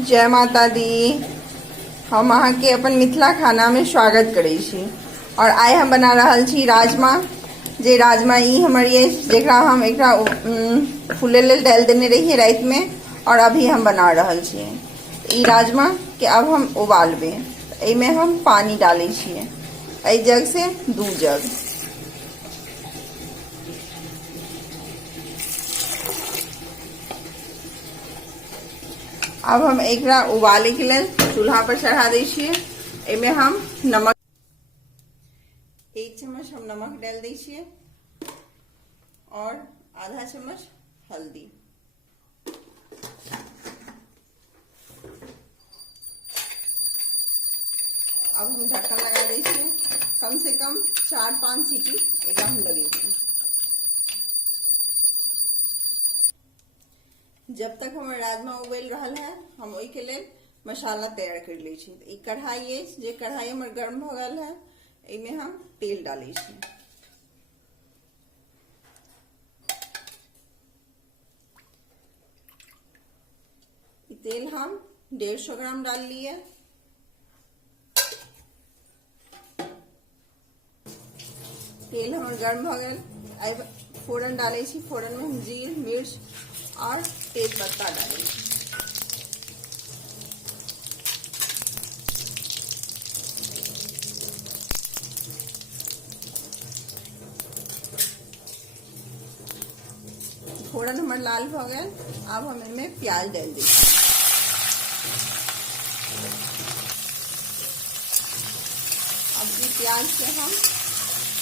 जय माता दी। हम अहाँ के अपन मिथिला खाना में स्वागत करै छी। और आइ हम बना रहल छी राजमा। जे राजमा ई हमर ये जेकरा हम एकरा फूले लेल डाल देने रहिए रात में, और अभी हम बना रहल छी। ई राजमा के अब हम उबालबे। एमे हम पानी डाले छिए, ए जग से 2 जग। अब हम एकरा उबाले के लिए चूल्हा पर चढ़ा दै छिए। एमे हम नमक 1 चम्मच हम नमक डाल दै छिए और आधा चम्मच हल्दी। अब हम ढक्कन लगा दै छिए। कम से कम 4-5 सीटी एकरा हम लगेंगे। जब तक हमारे राजमा उबल रहा है, हम ओई के लिए मसाला तैयार कर ले छी। ई कढ़ाई है, जे कढ़ाई हमारे गर्म हो गल है, इमे हम तेल डाले छी। तेल हम 150 ग्राम डाल लिए। तेल हमारे गर्म हो गए। अब फोरन डाले छी। फोरन में हम जीर, मिर्च और तेज पत्ता डाले छी। फोरन हमारे लाल हो गए। अब हम इनमें प्याज डाल देंगे। अब ये प्याज से हम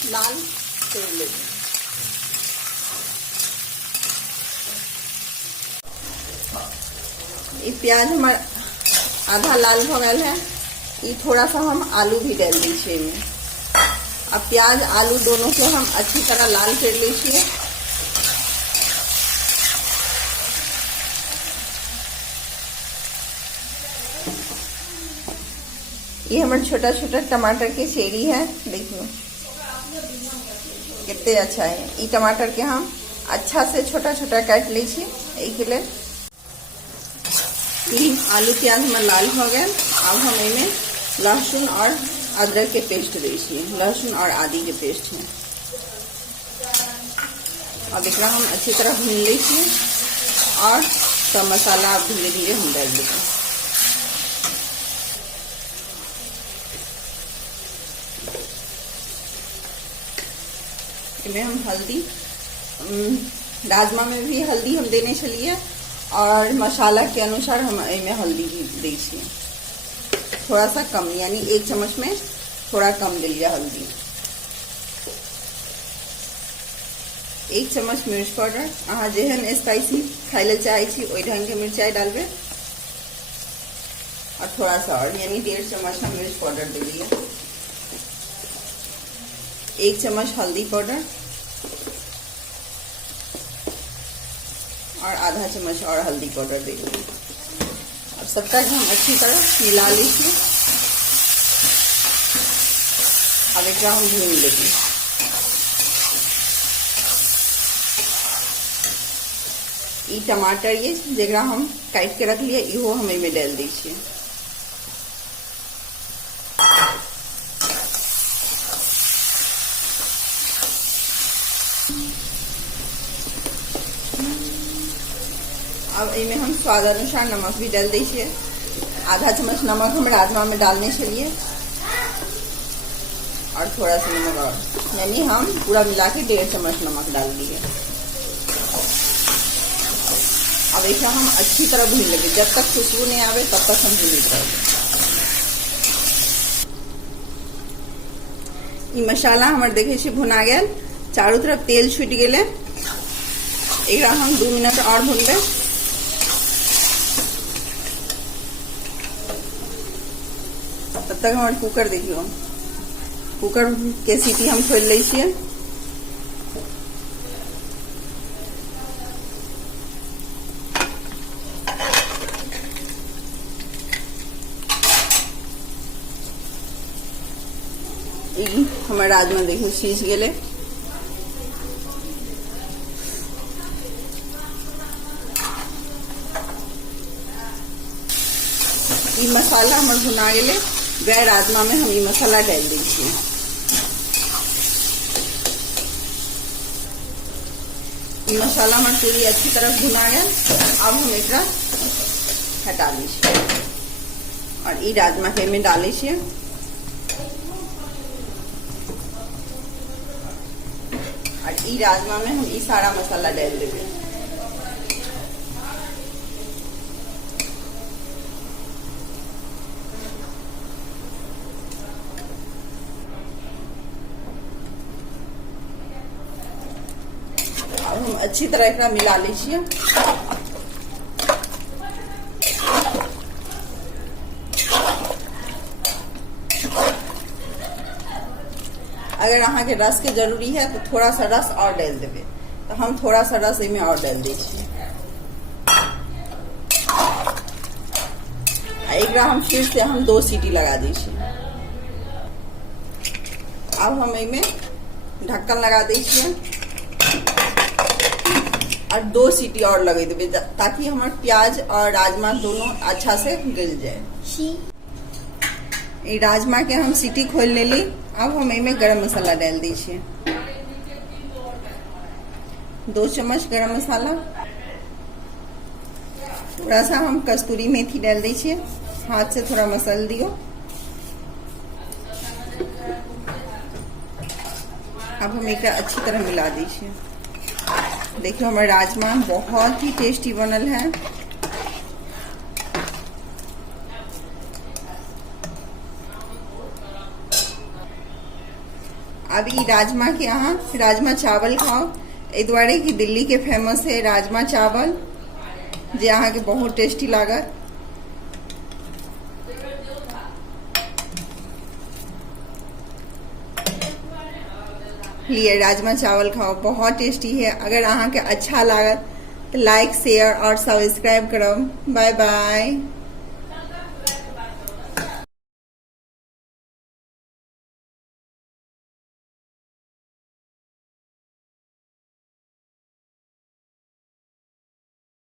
लाल कर लेंगे। ये प्याज हमारा आधा लाल हो गया है। ये थोड़ा सा हम आलू भी डाल दीजिए। अब प्याज आलू दोनों को हम अच्छी तरह लाल कर लीजिए। ये हमारे छोटा छोटा टमाटर के चेरी है, देखिए कितने अच्छा है। ये टमाटर के हम अच्छा से छोटा छोटा काट लीजिए। एक लिए आलू प्याज हमारे लाल हो गए। अब हम इनमें लहसुन और अदरक के पेस्ट दीजिए। लहसुन और आदि के पेस्ट है। अब एक हम अच्छी तरह भून लीजिए और सब मसाला अब धीरे धीरे हम डाल देंगे। इसमें हम हल्दी, राजमा में भी हल्दी हम देने चलिए और मसाला के अनुसार हम इनमें हल्दी भी दीजिए। थोड़ा सा कम, यानी 1 चम्मच में थोड़ा कम दीजिए हल्दी। 1 चम्मच मिर्च पाउडर। अहाँ जेहन स्पाइसी खाई ले चाहे छी ओई ढंग के मिर्चाई डालबे। और थोड़ा सा और, यानी 1.5 चम्मच हम मिर्च पाउडर दे दिए। 1 चम्मच हल्दी पाउडर और आधा चम्मच और हल्दी पाउडर दे दिए। अब सबका हम अच्छी तरह मिला लीजिए। अब एक हम भून लेंगे। ये टमाटर ये जरा हम काट के रख लिए, इहो हम इनमें डाल दीजिए। अब इनमें हम स्वाद अनुसार नमक भी डाल दीजिए। आधा चम्मच नमक हम राजमा में डालने चलिए और थोड़ा सा नमक और, यानी हम पूरा मिला के 1.5 चम्मच नमक डाल दिए। अब एक हम अच्छी तरह भून लेंगे। जब तक खुशबू नहीं आवे तब तक हम भून लेंगे। ये मसाला हमारे देखे भुना गया। चारों तरफ तेल छूट गए। एक हम 2 मिनट और भूनबे। तब तक हमारे कुकर देखियो, कुकर के सीटी हम खोल लीजिए। हमारे राजमा देखियो सीज गए। ई मसाला हमर भुना गेले। वह राजमा में हम ई मसाला डाल दै छियै। ई मसाला हमर पूरी अच्छी तरह भुना गया। अब हम एकरा हटा दै छियै और ई राजमा के में डालै छियै। और ई राजमा में हम ई सारा मसाला डाल देबै। अब हम अच्छी तरह एकरा मिला लै छियै। अगर अहाँ के रस के जरूरी है तो थोड़ा सा रस और डाल देवे। तो हम थोड़ा सा रस इमे और डाल दै छियै। एकरा हम फिर से हम 2 सीटी लगा दै छियै। अब हम इमे ढक्कन लगा दै छियै और 2 सीटी और लगा देवे ताकि हमारे प्याज और राजमा दोनों अच्छा से गल जाए। ये राजमा के हम सीटी खोल लेली। अब हम इमे गरम मसाला डाल दी छियै। 2 चम्मच गरम मसाला। थोड़ा सा हम कस्तूरी मेथी डाल दी छियै। हाथ से थोड़ा मसल दियो। अब हम एकरा अच्छी तरह मिला दी छियै। देखियो हमारे राजमा बहुत ही टेस्टी बनल है। अब ई राजमा के अहाँ राजमा चावल खाओ। ए दुआरे कि दिल्ली के फेमस है राजमा चावल, जे अहाँ के बहुत टेस्टी लागत। लिए राजमा चावल खाओ, बहुत टेस्टी है। अगर अहाँ के अच्छा लागत तो लाइक शेयर और सब्सक्राइब करो। Bye bye.